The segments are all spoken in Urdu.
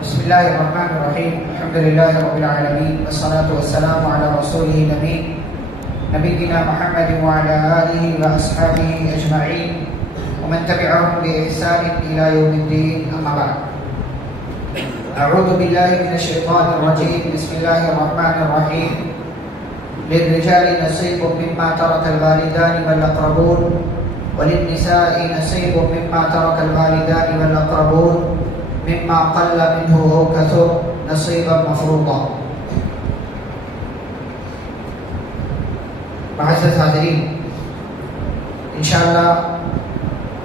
بسم الله الرحمن الرحيم. الحمد لله رب العالمين والصلاة والسلام على رسوله الأمين نبينا محمد وعلى آله وأصحابه أجمعين ومن تبعهم بإحسان إلى يوم الدين. أما بعد، أعوذ بالله من الشيطان الرجيم. بسم الله الرحمن الرحيم. للرجال نصيب مما ترك الوالدان والأقربون وللنساء نصيب مما ترك الوالدان والأقربون مما قل منه أو كثر نصيبا مفروضا. معزز حاضرین، انشاءاللہ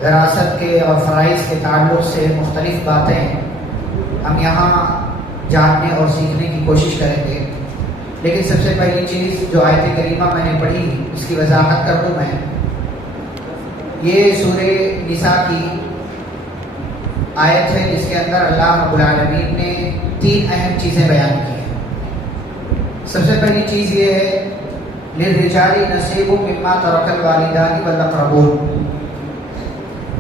وراثت کے اور فرائض کے تعلق سے مختلف باتیں ہم یہاں جاننے اور سیکھنے کی کوشش کریں گے. لیکن سب سے پہلی چیز جو آیت کریمہ میں نے پڑھی اس کی وضاحت کر دوں. میں یہ سورہ نساء کی آیت ہے جس کے اندر اللہ رب العالمین نے 3 اہم چیزیں بیان کی ہیں. سب سے پہلی چیز یہ ہے للرجال نصیب مما ترک الوالدان والاقربون،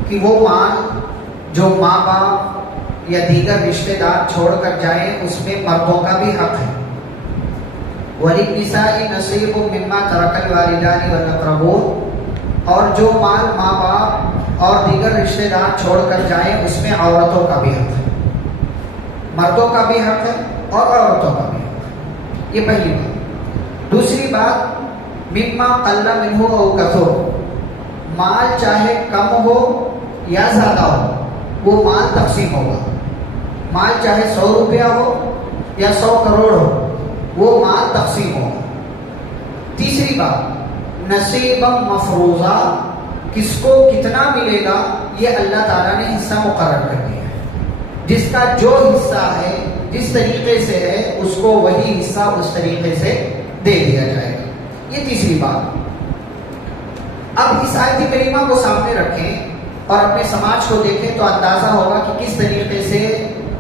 کہ وہ مال جو ماں باپ یا دیگر رشتہ دار چھوڑ کر جائیں اس میں مردوں کا بھی حق ہے. وللنساء نصیب مما ترک الوالدان والاقربون، اور جو مال ماں باپ اور دیگر رشتہ دار چھوڑ کر جائیں اس میں عورتوں کا بھی حق ہے. مردوں کا بھی حق ہے اور عورتوں کا بھی حق ہے. یہ پہلی بات. دوسری بات مما قل منہ او کثر، مال چاہے کم ہو یا زیادہ ہو وہ مال تقسیم ہوگا. مال چاہے 100 روپیہ ہو یا 100 کروڑ ہو وہ مال تقسیم ہوگا. تیسری بات نصیبا مفروضا، کس کو کتنا ملے گا یہ اللہ تعالیٰ نے حصہ مقرر کر دیا ہے. جس کا جو حصہ ہے جس طریقے سے ہے اس کو وہی حصہ اس طریقے سے دے دیا جائے گا. یہ تیسری بات. اب اس آیت کریمہ کو سامنے رکھیں اور اپنے سماج کو دیکھیں تو اندازہ ہوگا کہ کس طریقے سے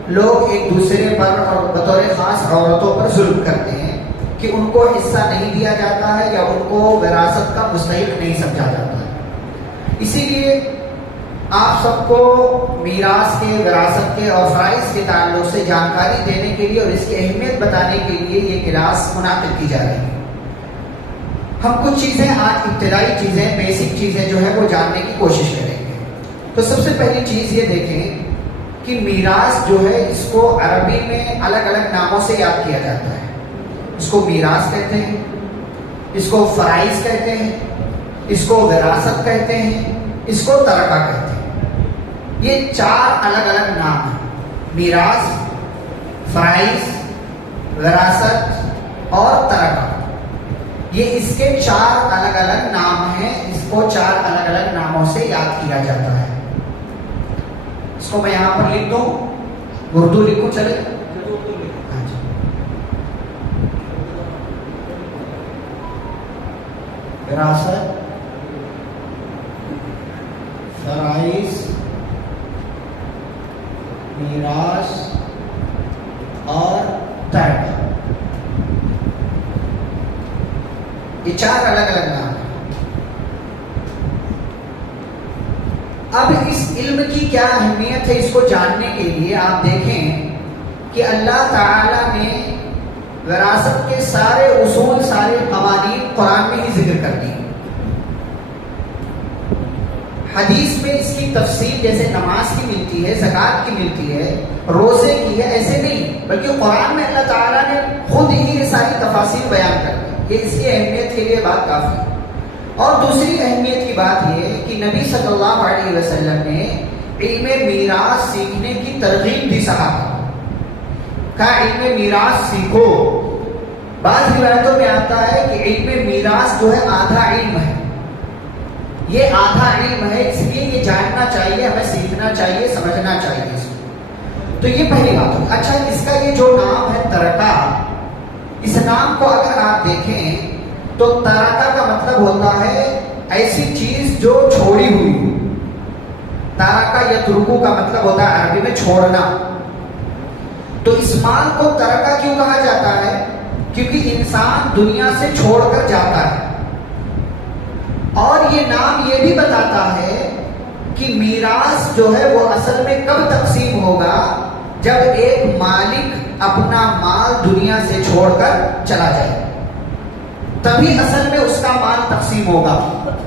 لوگ ایک دوسرے پر اور بطور خاص عورتوں پر ظلم کرتے ہیں کہ ان کو حصہ نہیں دیا جاتا ہے یا ان کو وراثت کا مستحق نہیں سمجھا جاتا ہے. اسی لیے آپ سب کو میراث کے، وراثت کے اور فرائض کے تعلق سے جانکاری دینے کے لیے اور اس کی اہمیت بتانے کے لیے یہ کلاس منعقد کی جا رہی ہے. ہم کچھ چیزیں آج ابتدائی چیزیں، بیسک چیزیں جو ہے وہ جاننے کی کوشش کریں گے. تو سب سے پہلی چیز یہ دیکھیں کہ میراث جو ہے اس کو عربی میں الگ الگ ناموں سے یاد کیا جاتا ہے. اس کو میراث کہتے ہیں، اس کو فرائض کہتے ہیں، اس کو وراثت کہتے ہیں، اس کو ترکہ کہتے ہیں. یہ 4 الگ الگ نام ہیں: میراث، فرائض، وراثت اور ترکہ. یہ اس کے 4 الگ الگ نام ہیں. اس کو 4 الگ الگ ناموں سے یاد کیا جاتا ہے. اس کو میں یہاں پر لکھ دوں، اردو لکھوں چلے؟ وراثت، فرائض، میراث اور ترکہ. یہ 4 الگ الگ نام ہیں. اب اس علم کی کیا اہمیت ہے اس کو جاننے کے لیے آپ دیکھیں کہ اللہ تعالیٰ نے وراثت کے سارے اصول، سارے قوانین قرآن میں ہی ذکر کر دی. حدیث میں اس کی تفصیل جیسے نماز کی ملتی ہے، زکوٰۃ کی ملتی ہے، روزے کی ہے، ایسے نہیں، بلکہ قرآن میں اللہ تعالیٰ نے خود ہی یہ ساری تفاصیل بیان کر دی. یہ اس کی اہمیت کے لیے بات کافی ہے. اور دوسری اہمیت کی بات یہ ہے کہ نبی صلی اللہ علیہ وسلم نے علم میراث سیکھنے کی ترغیب دی صحابہ. کہا علم میراث سیکھو. بعض روایتوں میں آتا ہے کہ علم میراث جو ہے آدھا علم ہے. یہ آدھا علم ہے، اس لیے یہ جاننا چاہیے، ہمیں سیکھنا چاہیے، سمجھنا چاہیے اس کو. تو یہ پہلی بات ہوگی. اچھا، اس کا یہ جو نام ہے ترکہ، اس نام کو اگر آپ دیکھیں تو ترکہ کا مطلب ہوتا ہے ایسی چیز جو چھوڑی ہوئی ہو. ترکہ یا ترکو کا مطلب ہوتا ہے عربی میں چھوڑنا. تو اس مال کو ترکہ کیوں کہا جاتا ہے؟ کیونکہ انسان دنیا سے چھوڑ کر جاتا ہے. اور یہ نام یہ بھی بتاتا ہے کہ میراث جو ہے وہ اصل میں کب تقسیم ہوگا؟ جب ایک مالک اپنا مال دنیا سے چھوڑ کر چلا جائے، تبھی اصل میں اس کا مال تقسیم ہوگا،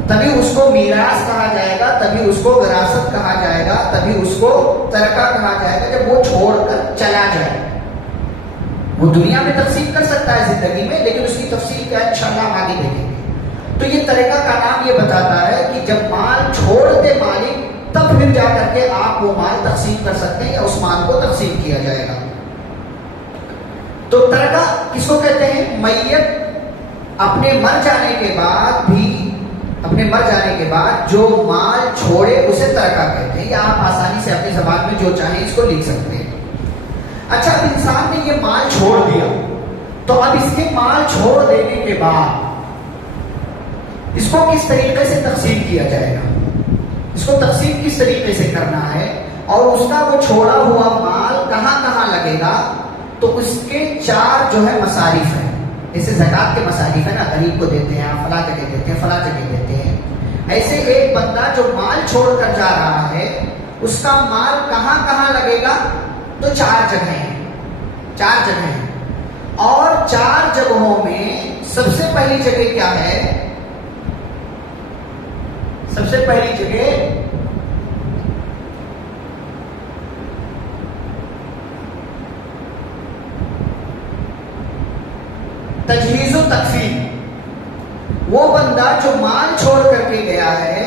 تبھی اس کو میراث کہا جائے گا، تبھی اس کو وراثت کہا جائے گا، تبھی اس کو ترکہ کہا جائے گا، جب وہ چھوڑ کر چلا جائے۔ وہ دنیا میں تقسیم کر سکتا ہے زندگی میں، لیکن اس کی تفصیل کیا ہے انشاءاللہ ہم آگے دیکھیں گے۔ تو یہ طریقہ کا نام یہ بتاتا ہے کہ جب مال چھوڑ دے مالک، تب پھر جا کر کے آپ وہ مال تقسیم کر سکتے ہیں یا اس مال کو تقسیم کیا جائے گا۔ تو ترکہ کس کو کہتے ہیں؟ میت اپنے مر جانے کے بعد بھی، اپنے مر جانے کے بعد جو مال چھوڑے اسے ترکہ کہتے ہیں، یا آپ آسانی سے اپنی زبان میں جو چاہیں اس کو لکھ سکتے ہیں۔ اچھا، اب انسان نے یہ مال چھوڑ دیا، تو اب اس کے مال چھوڑ دینے کے بعد اس کو کس طریقے سے تقسیم کیا جائے گا، اس کو تقسیم کس طریقے سے کرنا ہے، اور اس کا وہ چھوڑا ہوا مال کہاں کہاں لگے گا، تو اس کے 4 جو ہے مصارف ہیں۔ جیسے زکوٰۃ کے مصارف ہے نا، غریب کو دیتے ہیں، فلاں جگہ دیتے ہیں، فلاں جگہ دیتے ہیں، ایسے ایک بندہ جو مال چھوڑ کر جا رہا ہے اس کا مال کہاں کہاں لگے گا، تو 4 جگہیں ہیں، 4 جگہیں ہیں، اور 4 جگہوں میں سب سے پہلی جگہ کیا ہے؟ سب سے پہلی جگہ تجہیز و تکفین۔ وہ بندہ جو مال چھوڑ کر کے گیا ہے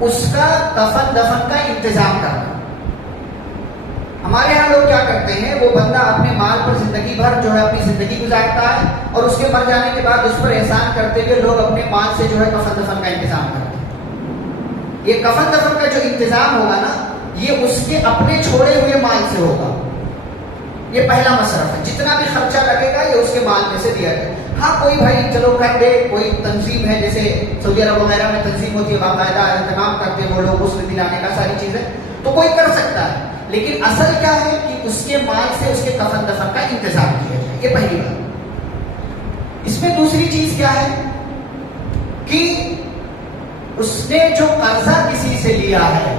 اس کا کفن دفن کا انتظام کرنا۔ ہمارے یہاں لوگ کیا کرتے ہیں، وہ بندہ اپنے مال پر زندگی بھر جو ہے اپنی زندگی گزارتا ہے، اور اس کے مر جانے کے بعد اس پر احسان کرتے ہوئے لوگ اپنے مال سے جو ہے کفن دفن کا انتظام کرتے ہیں۔ یہ کفن دفن کا جو انتظام ہوگا نا، یہ اس کے اپنے چھوڑے ہوئے مال سے ہوگا۔ یہ پہلا مصرف ہے، جتنا بھی خرچہ لگے گا یہ اس کے مال میں سے دیا جائے۔ ہاں کوئی بھائی چلو کر دے، کوئی تنظیم ہے جیسے سعودی عرب وغیرہ میں تنظیم ہوتی ہے، باقاعدہ اہتمام کرتے ہیں وہ لوگ غسل دلانے کا، ساری چیزیں تو کوئی کر سکتا ہے، لیکن اصل کیا ہے کہ اس کے مال سے اس کے کفن دفن کا انتظام کیا جائے۔ یہ پہلی بات۔ اس میں دوسری چیز کیا ہے کہ اس نے جو قرضہ کسی سے لیا ہے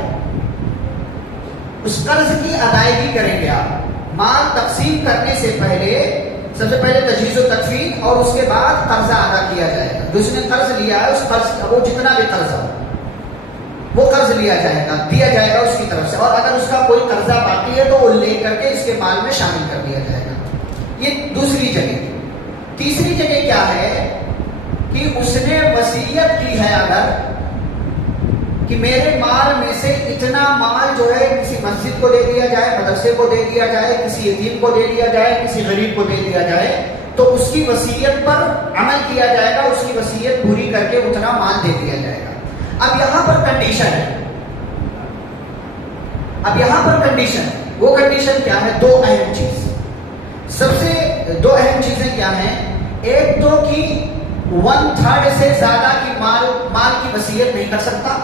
اس قرض کی ادائیگی کریں گے آپ۔ مال تقسیم کرنے سے پہلے سب سے پہلے تجہیز و تکفین، اور اس کے بعد قرضہ ادا کیا جائے گا۔ جس نے قرض لیا ہے اس قرض کا، وہ جتنا بھی قرض ہو وہ قرض لیا جائے گا، دیا جائے گا اس کی طرف سے، اور اگر اس کا کوئی قرضہ باقی ہے تو وہ لے کر کے اس کے مال میں شامل کر دیا جائے گا۔ یہ دوسری جگہ۔ تیسری جگہ کیا ہے کہ اس نے وصیت کی ہے اگر کہ میرے مال میں سے اتنا مال جو ہے کسی مسجد کو دے دیا جائے، مدرسے کو دے دیا جائے، کسی یتیم کو دے دیا جائے، کسی غریب کو دے دیا جائے، تو اس کی وصیت پر عمل کیا جائے گا، اس کی وصیت پوری کر کے اتنا مال دے دیا جائے گا۔ اب یہاں پر کنڈیشن ہے، اب یہاں پر کنڈیشن، وہ کنڈیشن کیا ہے؟ 2 اہم چیز، سب سے 2 اہم چیزیں کیا ہیں؟ ایک تو کہ 1/3 سے زیادہ کی مال کی وصیت نہیں کر سکتا،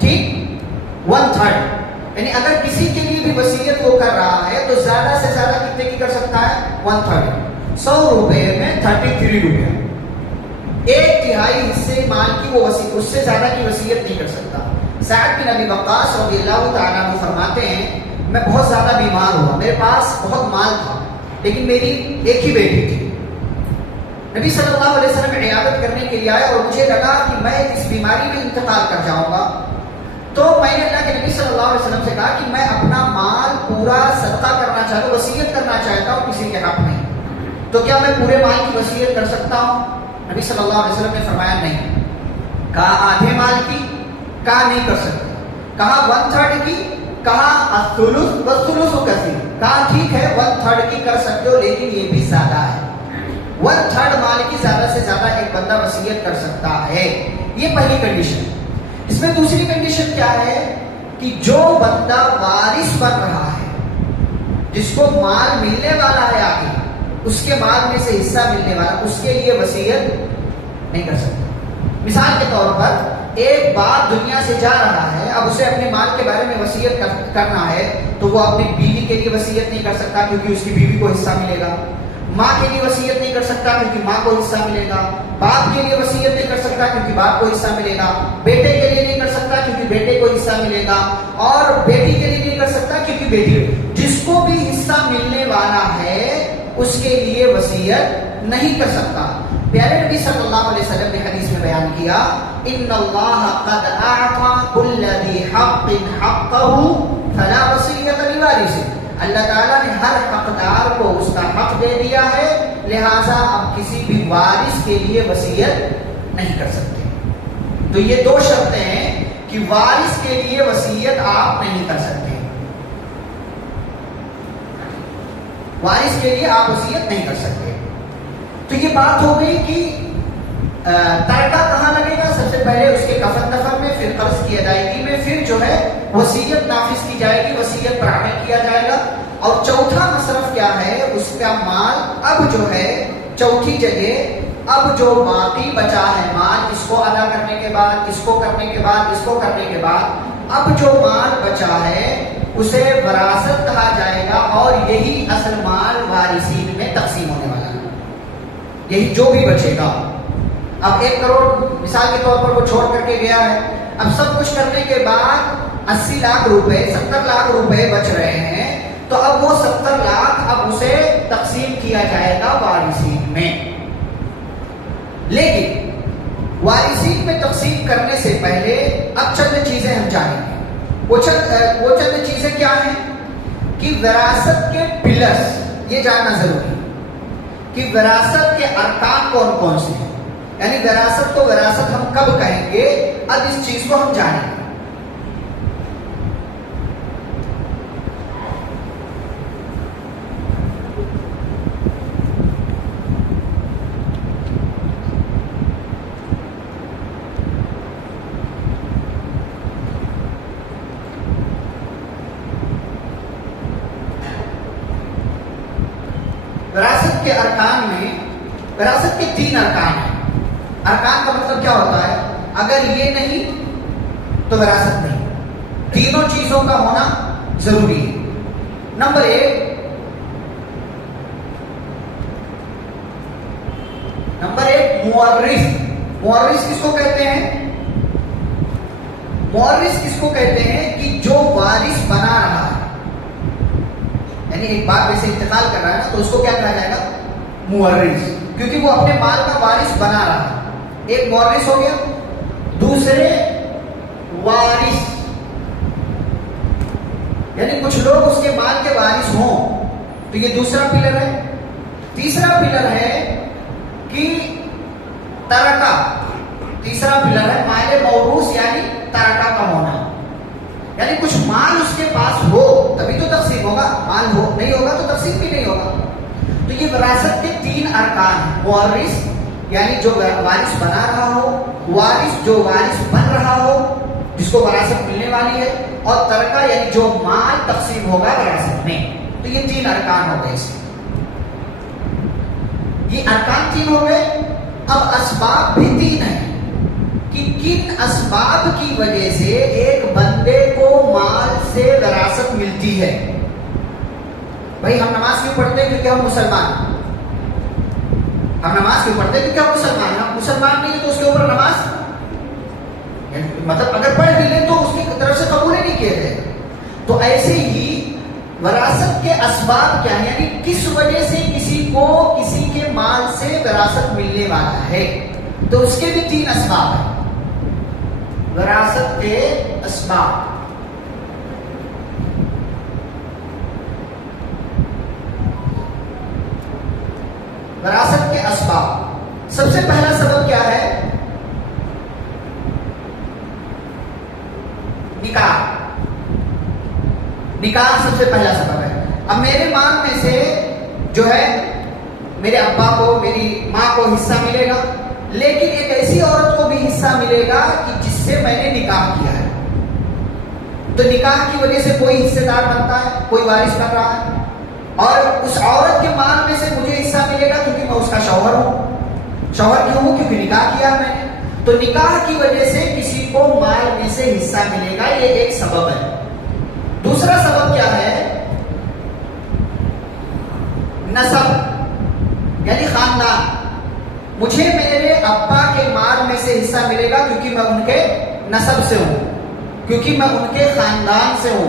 ٹھیک؟ 1/3 یعنی اگر کسی کے لیے بھی وصیت وہ کر رہا ہے تو زیادہ سے زیادہ کتنے کی کر سکتا ہے؟ 1/3۔ 100 روپے میں 33 روپے، 1/3 حصے مال کی وہ وصیت، اس سے زیادہ کی وصیت نہیں کر سکتا۔ سعد بن ابی وقاص رضی اللہ تعالیٰ عنہ فرماتے ہیں میں بہت زیادہ بیمار ہوا، میرے پاس بہت مال تھا لیکن میری ایک ہی بیٹی تھی۔ نبی صلی اللہ علیہ وسلم عیادت کرنے کے لیے آئے اور مجھے لگا کہ میں اس بیماری میں انتقال کر جاؤں گا، تو میں نے اللہ کے نبی صلی اللہ علیہ وسلم سے کہا کہ میں اپنا مال پورا صدقہ کرنا چاہتا ہوں، وصیت کرنا چاہتا ہوں کسی کے حق میں، تو کیا میں پورے مال کی وصیت کر سکتا ہوں؟ نبی صلی اللہ علیہ وسلم نے فرمایا نہیں۔ کہا آدھے مال کی؟ کہا نہیں کر سکتے۔ کہا 1/3 کی؟ کہا الثلث والثلث کثیر، کہا ٹھیک ہے 1/3 کی کر سکتے ہو لیکن یہ بھی زیادہ ہے، 1/3 مال کی زیادہ سے زیادہ ایک بندہ وصیت کر سکتا ہے۔ یہ پہلی کنڈیشن۔ اس میں دوسری کنڈیشن کیا ہے کہ جو بندہ وارث بن رہا ہے، جس کو مال ملنے والا ہے آگے، اس کے مال میں سے حصہ ملنے والا، اس کے لیے وصیت نہیں کر سکتا۔ مثال کے طور پر ایک باپ دنیا سے جا رہا ہے، اب اسے اپنے مال کے بارے میں وصیت کرنا ہے تو وہ اپنی بیوی کے لیے وصیت نہیں کر سکتا کیونکہ اس کی بیوی کو حصہ ملے گا، ماں کے لیے وصیت نہیں کر سکتا کیونکہ ماں کو حصہ ملے گا، باپ کے لیے وصیت نہیں کر سکتا کیونکہ باپ کو حصہ ملے گا، بیٹے کے لیے نہیں کر سکتا کیونکہ بیٹے کو حصہ ملے گا، اور بیٹی کے لیے نہیں کر سکتا کیونکہ بیٹی جس کو بھی حصہ ملنے والا ہے اس کے لیے وصیت نہیں کر سکتا. پیارے نبی صلی اللہ علیہ وسلم نے حدیث میں بیان کیا ان اللہ قد اعطى كل ذي حق حقه فلا وصیۃ لوارث. اللہ تعالیٰ نے ہر حقدار کو اس کا حق دے دیا ہے, لہٰذا اب کسی بھی وارث کے لیے وصیت نہیں کر سکتے. تو یہ دو شرطیں ہیں کہ وارث کے لیے وصیت آپ نہیں کر سکتے. وارث کے لیے آپ وصیت نہیں کر سکتے. تو یہ بات ہو گئی کہ ترکہ کہاں لگے گا. سب سے پہلے اس کے کفن دفن میں, پھر قرض کی ادائیگی میں, پھر جو ہے وصیت نافذ کی جائے گی, وصیت پر عمل کیا جائے گا. اور چوتھا مصرف کیا ہے, اس کا مال اب جو ہے چوتھی جگہ اب جو باقی بچا ہے مال, اس کو ادا کرنے کے بعد, اس کو کرنے کے بعد, اس کو کرنے کے بعد اب جو مال بچا ہے اسے وراثت کہا جائے گا, اور یہی اصل مال وارثین میں تقسیم ہونے والا ہے. یہی جو بھی بچے گا. اب 1 کروڑ مثال کے طور پر وہ چھوڑ کر کے گیا ہے, اب سب کچھ کرنے کے بعد 80 لاکھ روپے 70 لاکھ روپے بچ رہے ہیں, تو اب وہ 70 لاکھ اب اسے تقسیم کیا جائے گا وارثین میں. لیکن وارثین میں تقسیم کرنے سے پہلے اب چند چیزیں ہم جانیں گے. وہ چند چیزیں کیا ہیں کہ وراثت کے پلرز, یہ جاننا ضروری ہے کہ وراثت کے ارکان کون کون سے ہیں. یعنی وراثت کو وراثت ہم کب کہیں گے, اب اس چیز کو ہم جانیں گے. وراثت کے ارکان میں, وراثت کے 3 ارکان ہیں. ارکان کا مطلب کیا ہوتا ہے, اگر یہ نہیں تو وراثت نہیں. تینوں چیزوں کا ہونا ضروری ہے. نمبر 1, مورث. مورث کس کو کہتے ہیں, مورث کس کو کہتے ہیں کہ جو وارث بنا رہا ہے, یعنی ایک باپ میں سے انتقال کر رہا ہے نا, تو اس کو کیا کہا جائے گا, مورث, کیونکہ وہ اپنے مال کا وارث بنا رہا ہے. ایک مورث ہو گیا. دوسرے وارث, یعنی کچھ لوگ اس کے مال کے وارث ہوں, تو یہ دوسرا پلر ہے. تیسرا پلر ہے کہ ترکہ. تیسرا پلر ہے مال موروث, یعنی ترکہ کا ہونا, یعنی کچھ مال اس کے پاس ہو تبھی تو تقسیم ہوگا, مال ہو نہیں ہوگا تو تقسیم بھی نہیں ہوگا. تو یہ وراثت کے 3 ارکان ہیں. مورث یعنی جو وارث بنا رہا ہو, وارث جو وارث بن رہا ہو جس کو وراثت ملنے والی ہے, اور ترکہ یعنی جو مال تقسیم ہوگا وراثت میں. تو یہ 3 ارکان ہو گئے. یہ ارکان 3 ہو گئے. اب اسباب بھی 3 ہیں کہ کن اسباب کی وجہ سے ایک بندے کو مال سے وراثت ملتی ہے. بھائی ہم نماز کیوں پڑھتے ہیں, کیونکہ ہم مسلمان ہیں. ہم نماز کیوں پڑھتے ہیں, کیونکہ ہم مسلمان ہیں. ہم مسلمان نہیں تو اس کے اوپر نماز مطلب اگر پڑھ بھی لیں تو اس کی طرف سے قبول ہی نہیں کیے گئے. تو ایسے ہی وراثت کے اسباب کیا ہیں, یعنی کس وجہ سے کسی کو کسی کے مال سے وراثت ملنے والا ہے, تو اس کے بھی 3 اسباب ہیں. وراثت کے اسباب, وراثت کے اسباب. سب سے پہلا سبب کیا ہے, نکاح. نکاح سب سے پہلا سبب ہے. اب میرے مال میں سے جو ہے میرے ابا کو میری ماں کو حصہ ملے گا, لیکن ایک ایسی عورت کو بھی حصہ ملے گا کہ جس سے میں نے نکاح کیا ہے. تو نکاح کی وجہ سے کوئی حصے دار بنتا ہے, کوئی وارث بن رہا ہے, اور اس عورت کے مال میں سے مجھے حصہ ملے گا کیونکہ میں اس کا شوہر ہوں. شوہر کیوں ہوں, کیونکہ نکاح کیا میں نے. تو نکاح کی وجہ سے کسی کو مال میں سے حصہ ملے گا, یہ ایک سبب ہے. دوسرا سبب کیا ہے, نسب یعنی خاندان. مجھے میرے ابا کے مال میں سے حصہ ملے گا کیونکہ میں ان کے نسب سے ہوں, کیونکہ میں ان کے خاندان سے ہوں.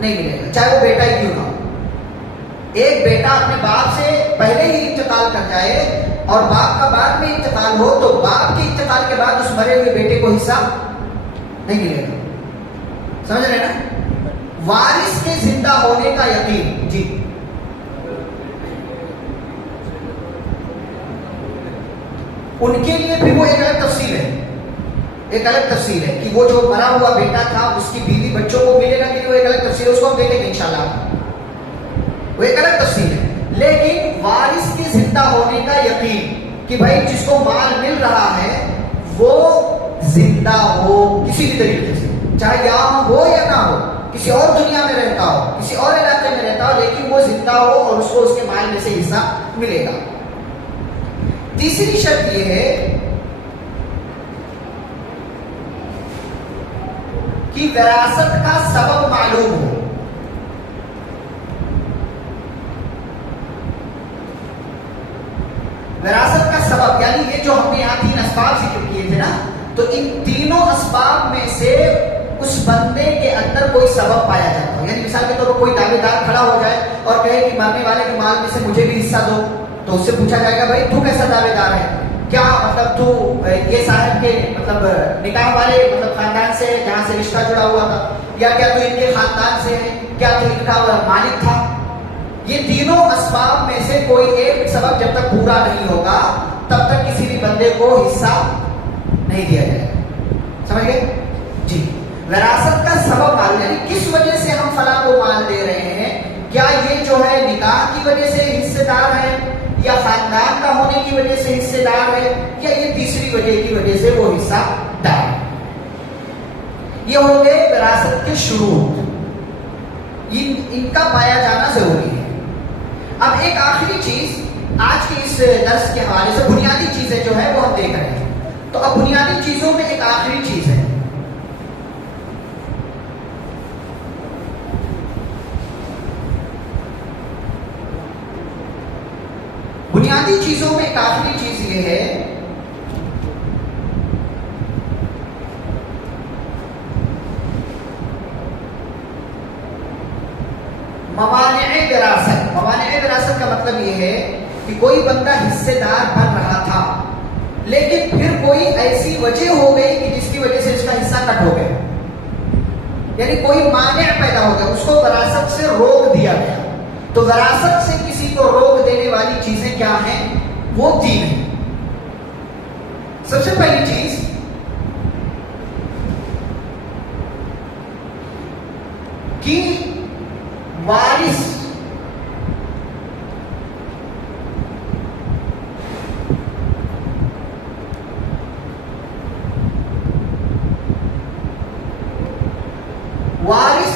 نہیں ملے گا، چاہے وہ بیٹا ہی کیوں نہ ہو۔ ایک بیٹا اپنے باپ سے پہلے ہی انتقال کر جائے اور باپ کا بعد میں انتقال ہو تو باپ کے انتقال کے بعد اس مرے ہوئے بیٹے کو حصہ نہیں ملے گا، سمجھ رہے نا؟ وارث کے زندہ ہونے کا یقین، جی ان کے لیے پھر وہ ایک الگ تفصیل ہے، ایک الگ تفصیل ہے کہ وہ جو مرا ہوا بیٹا تھا اس کی بیوی بچوں کو ملے گا کہ وہ ایک الگ تفصیل ہے، اس کو ہم دیکھیں گے انشاءاللہ، وہ ایک الگ تفصیل ہے۔ لیکن وارث کے زندہ ہونے کا یقین کہ بھائی جس کو مال مل رہا ہے وہ زندہ ہو کسی بھی طریقے سے، چاہے یہاں ہو یا نہ ہو، کسی اور دنیا میں رہتا ہو، کسی اور علاقے میں رہتا ہو، لیکن وہ زندہ ہو اور اس کو اس کے مال میں سے حصہ ملے گا۔ تیسری شرط یہ ہے کہ وراثت کا سبب معلوم ہو۔ وراثت کا سبب یعنی یہ جو ہم نے یہاں 3 اسباب ذکر کیے تھے نا، تو ان تینوں اسباب میں سے اس بندے کے اندر کوئی سبب پایا جاتا ہو، یعنی مثال کے طور پر کوئی دعوے دار کھڑا ہو جائے اور کہے کہ مرنے والے کے مال میں سے مجھے بھی حصہ دو، تو اس سے پوچھا جائے گا بھائی تو کیسا دعوے دار ہے، کیا مطلب تو یہ صاحب کے مطلب نکاح والے مطلب خاندان سے جہاں سے رشتہ جڑا ہوا تھا، یا کیا تو ان کے خاندان سے ہے، کیا تو ان کا مالک تھا؟ یہ تینوں اسباب میں سے کوئی ایک سبب جب تک پورا نہیں ہوگا تب تک کسی بھی بندے کو حصہ نہیں دیا جائے گا، سمجھ گئے؟ جی وراثت کا سبب معلوم یعنی کس وجہ سے ہم فلاں کو مال دے رہے ہیں، کیا یہ جو ہے نکاح کی وجہ سے حصے دار ہے، یا خاندان کا ہونے کی وجہ سے حصے دار ہے، یا یہ تیسری وجہ سے وہ حصہ دار ہے۔ یہ ہو گئے وراثت کے شروع، ان کا پایا جانا ضروری ہے۔ اب ایک آخری چیز آج کے اس درس کے حوالے سے بنیادی چیزیں جو ہے وہ ہم دیکھ رہے ہیں، تو اب بنیادی چیزوں میں ایک آخری چیز ہے، بنیادی چیزوں میں ایک آخری چیز یہ ہے موانع وراثت۔ موانع وراثت کا مطلب یہ ہے کہ کوئی بندہ حصے دار بن رہا تھا لیکن پھر کوئی ایسی وجہ ہو گئی کہ جس کی وجہ سے اس کا حصہ کٹ ہو گیا، یعنی کوئی مانع پیدا ہو گیا، اس کو وراثت سے روک دیا گیا۔ تو وراثت سے کسی کو روک دینے والی چیزیں کیا ہیں؟ وہ 3 ہیں۔ سب سے پہلی چیز کہ وارث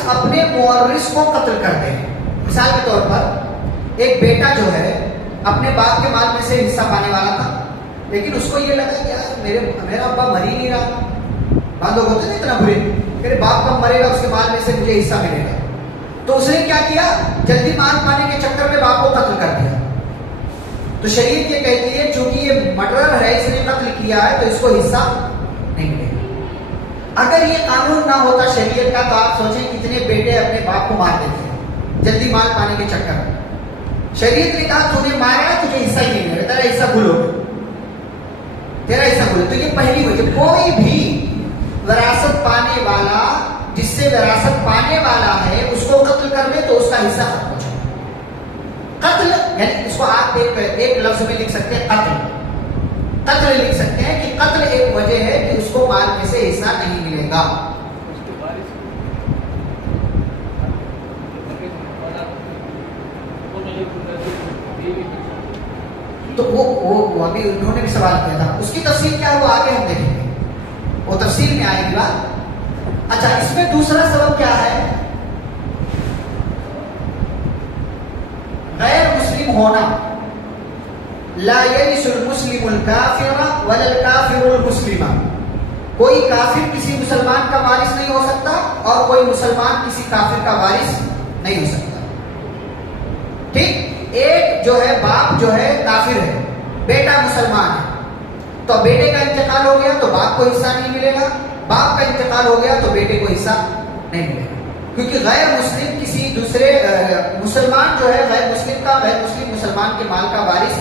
اپنے مورث کو قتل کر دے۔ مثال کے طور پر ایک بیٹا جو ہے اپنے باپ کے مال میں سے حصہ پانے والا تھا، لیکن اس کو یہ لگا کہ یار میرا ابا مر ہی نہیں رہا، بعض لوگ ہوتے نا اتنا برے، میرے باپ کب مرے گا اس کے مال میں سے مجھے حصہ ملے گا، تو اس نے کیا کیا؟ جلدی مال پانے کے چکر میں باپ کو قتل کر دیا۔ تو شریعت یہ کہتی ہے چونکہ یہ مرڈر ہے، اس نے قتل کیا ہے تو اس کو حصہ نہیں ملے گا۔ اگر یہ قانون نہ ہوتا شریعت کا تو آپ سوچیں کتنے بیٹے اپنے باپ کو مار دیتے ہیں جلدی مال پانے کے چکر میں۔ شریعت نے کہا تو نے مارا تجھے حصہ ہی نہیں ملے، تیرا حصہ بھولو، تیرا حصہ بھولو۔ تو یہ پہلی وجہ، کوئی بھی وراثت پانے والا جس سے وراثت پانے والا ہے اس کو قتل کر لے تو اس کا حصہ ختم ہو جائے۔ قتل یعنی اس کو آپ ایک لفظ میں لکھ سکتے ہیں، قتل لکھ سکتے ہیں کہ قتل ایک وجہ ہے کہ اس کو مال میں سے حصہ نہیں ملے گا۔ تو وہ ابھی انہوں نے بھی سوال کیا تھا، اس کی تفصیل کیا ہے وہ آگے ہم دیکھیں گے، وہ تفصیل میں آئے گی بات۔ اچھا، اس میں دوسرا سبب کیا ہے؟ غیر مسلم ہونا۔ لا يرث المسلم الكافر ولا الكافر المسلم۔ کوئی کافر کسی مسلمان کا وارث نہیں ہو سکتا اور کوئی مسلمان کسی کافر کا وارث نہیں ہو سکتا۔ ٹھیک، ایک جو ہے باپ جو ہے کافر ہے، بیٹا مسلمان ہے، تو بیٹے کا انتقال ہو گیا تو باپ کو حصہ نہیں ملے گا، باپ کا انتقال ہو گیا تو بیٹے کو حصہ نہیں ملے گا۔ کیونکہ غیر مسلم کسی دوسرے مسلمان جو ہے غیر مسلم کا غیر مسلم مسلمان کے مال کا وارث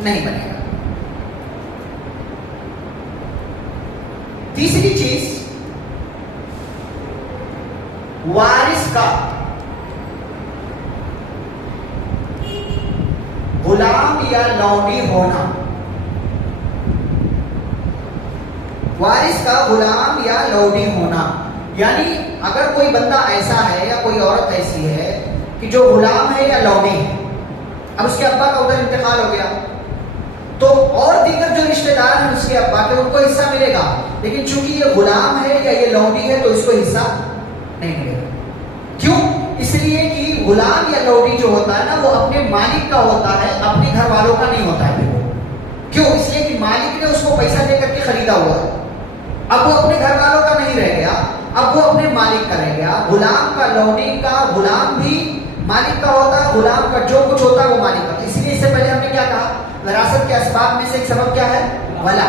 نہیں بنے گا۔ تیسری چیز، وارث کا غلام یا لونڈی ہونا۔ وارث کا غلام یا لونڈی ہونا، یعنی اگر کوئی بندہ ایسا ہے یا کوئی عورت ایسی ہے کہ جو غلام ہے یا لونڈی ہے، اب اس کے ابا کا ادھر انتقال ہو گیا تو اور دیگر جو رشتہ دار ہیں اس کے ابا کے ان کو حصہ ملے گا، لیکن چونکہ یہ غلام ہے یا یہ لونڈی ہے تو اس کو حصہ نہیں ملے گا۔ کیوں؟ اس لیے کہ غلام یا لونڈی جو ہوتا ہے نا وہ اپنے مالک کا ہوتا ہے، اپنے گھر والوں کا نہیں ہوتا ہے۔ کیوں؟ اس لیے کہ مالک نے اس کو پیسہ دے کر کے خریدا ہوا ہے، اب وہ اپنے گھر والوں کا نہیں رہ گیا، اب وہ اپنے مالک کا رہ گیا۔ غلام کا، لونڈی کا، غلام بھی مالک کا ہوتا ہے، غلام کا جو کچھ ہوتا ہے وہ مالک کا۔ اس لیے اس سے پہلے ہم نے کیا کہا، وراثت کے اسباب میں سے ایک سبب کیا ہے؟ ولا،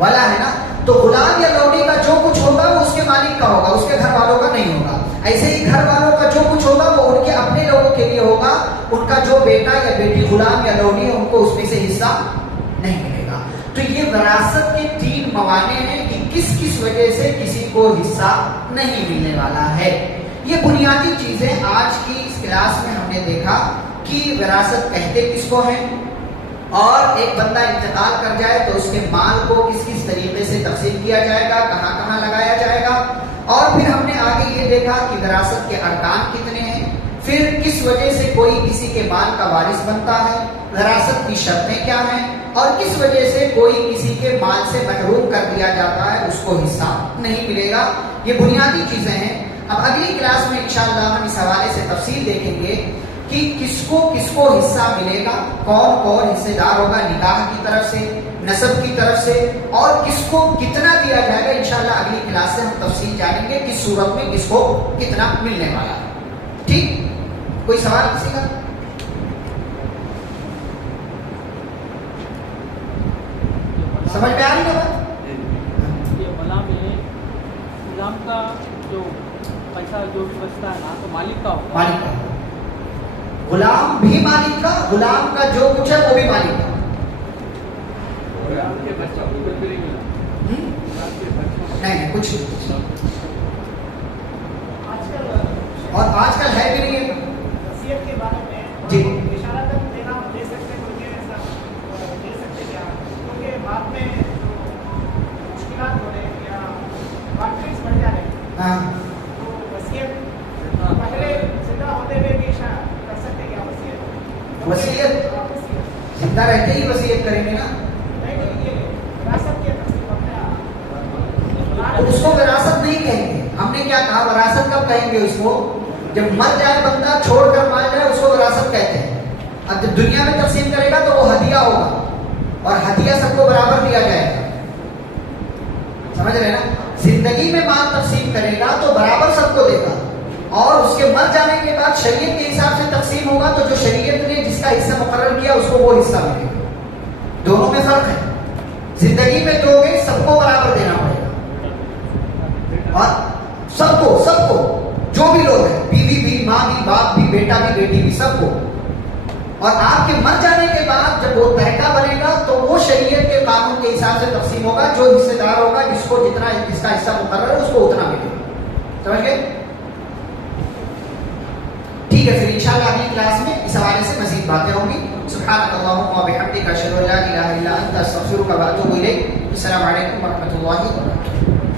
ولا ہے نا۔ تو غلام یا لونڈی کا جو کچھ ہوگا وہ اس کے مالک کا ہوگا، اس کے گھر والوں کا نہیں ہوگا۔ ایسے ہی گھر والوں کا جو کچھ ہوگا وہ ان کے اپنے لوگوں کے لیے ہوگا، ان کا جو بیٹا یا بیٹی غلام یا لونڈی ہے ان کو اس میں سے حصہ نہیں ملے گا۔ تو یہ وراثت کے تین موانع ہیں کہ کس کس وجہ سے کسی کو حصہ نہیں ملنے والا ہے۔ یہ بنیادی چیزیں آج کی اس کلاس میں ہم نے دیکھا کہ وراثت کہتے کس کو ہیں، اور ایک بندہ انتقال کر جائے تو اس کے مال کو کس کس طریقے سے تقسیم کیا جائے گا، کہاں کہاں لگایا جائے گا، اور پھر ہم نے آگے یہ دیکھا کہ وراثت کے ارکان کتنے ہیں، پھر کس وجہ سے کوئی کسی کے مال کا وارث بنتا ہے، وراثت کی شرطیں کیا ہیں، اور کس وجہ سے کوئی کسی کے مال سے محروم کر دیا جاتا ہے، اس کو حصہ نہیں ملے گا۔ یہ بنیادی چیزیں ہیں۔ اب اگلی کلاس میں انشاءاللہ ہم اس حوالے سے تفصیل دیکھیں گے کہ کس کو حصہ ملے گا، کون کون حصے دار ہوگا نکاح کی طرف سے، نسب کی طرف سے، اور کس کو کتنا دیا جائے گا۔ انشاءاللہ اگلی کلاس سے ہم تفصیل جانیں گے کس صورت میں کس کو کتنا ملنے والا ہے۔ ٹھیک؟ کوئی سوال کسی کا؟ سمجھ میں آ رہی ہے بات؟ یہ غلام کا جو پیسہ جو بھی بچتا ہے نا تو مالک کا ہوگا، مالک کا، غلام بھی مالک کا، غلام کا جو کچھ ہے وہ بھی مالک کا۔ نہیں کچھ نہیں، اور آج کل ہے بھی نہیں ہے۔ وصیت کے بارے میں جی اشارتاً دینا دے سکتے ہیں، مجھے ایسا دے سکتے کیا؟ کیونکہ بعد میں مشکلات ہو رہے ہیں یا کانفلکٹس بڑھ جا رہے ہیں، ہاں، تو وصیت پہلے زندہ ہوتے ہوئے بھی کر سکتے کیا وصیت؟ وصیت زندہ رہتے ہی وصیت کریں گے نا، نہیں یہ وراثت کی تقسیم اس کو وراثت نہیں کہیں گے۔ ہم نے کیا کہا، وراثت کب کہیں گے اس کو؟ جب مر جائے بندہ، چھوڑ کر مار جائے، اس کو وراثت کہتے ہیں۔ اب جب دنیا میں تقسیم کرے گا تو وہ ہدیہ ہوگا، اور ہدیہ سب کو برابر دیا جائے گا، سمجھ رہے نا۔ زندگی میں مال تقسیم کرے گا تو برابر سب کو دے گا، اور اس کے مر جانے کے بعد شریعت کے حساب سے تقسیم ہوگا، تو جو شریعت نے جس کا حصہ مقرر کیا اس کو وہ حصہ ملے گا۔ دونوں میں فرق ہے۔ زندگی میں دو گے سب کو برابر دینا پڑے گا، اور سب کو جو بھی لوگ ہیں، بیوی بھی، ماں بھی، باپ بھی، بیٹا بھی، بیٹی بھی، سب کو۔ اور آپ کے مر جانے کے بعد جب وہ ترکہ بنے گا تو وہ شریعت کے قانون کے حساب سے تقسیم ہوگا، جو حصے دار ہوگا جس کو جس کا حصہ مقرر ہے اس کو اتنا ملے گا، سمجھ گئے؟ ٹھیک ہے، پھر انشاءاللہ اگلی کلاس میں اس حوالے سے مزید باتیں ہوں گی۔ سبحانک اللہم و بحمدک، اشہد ان لا الہ الا انت، استغفرک و اتوب الیک۔ السلام علیکم و رحمۃ اللہ وبرکاتہ۔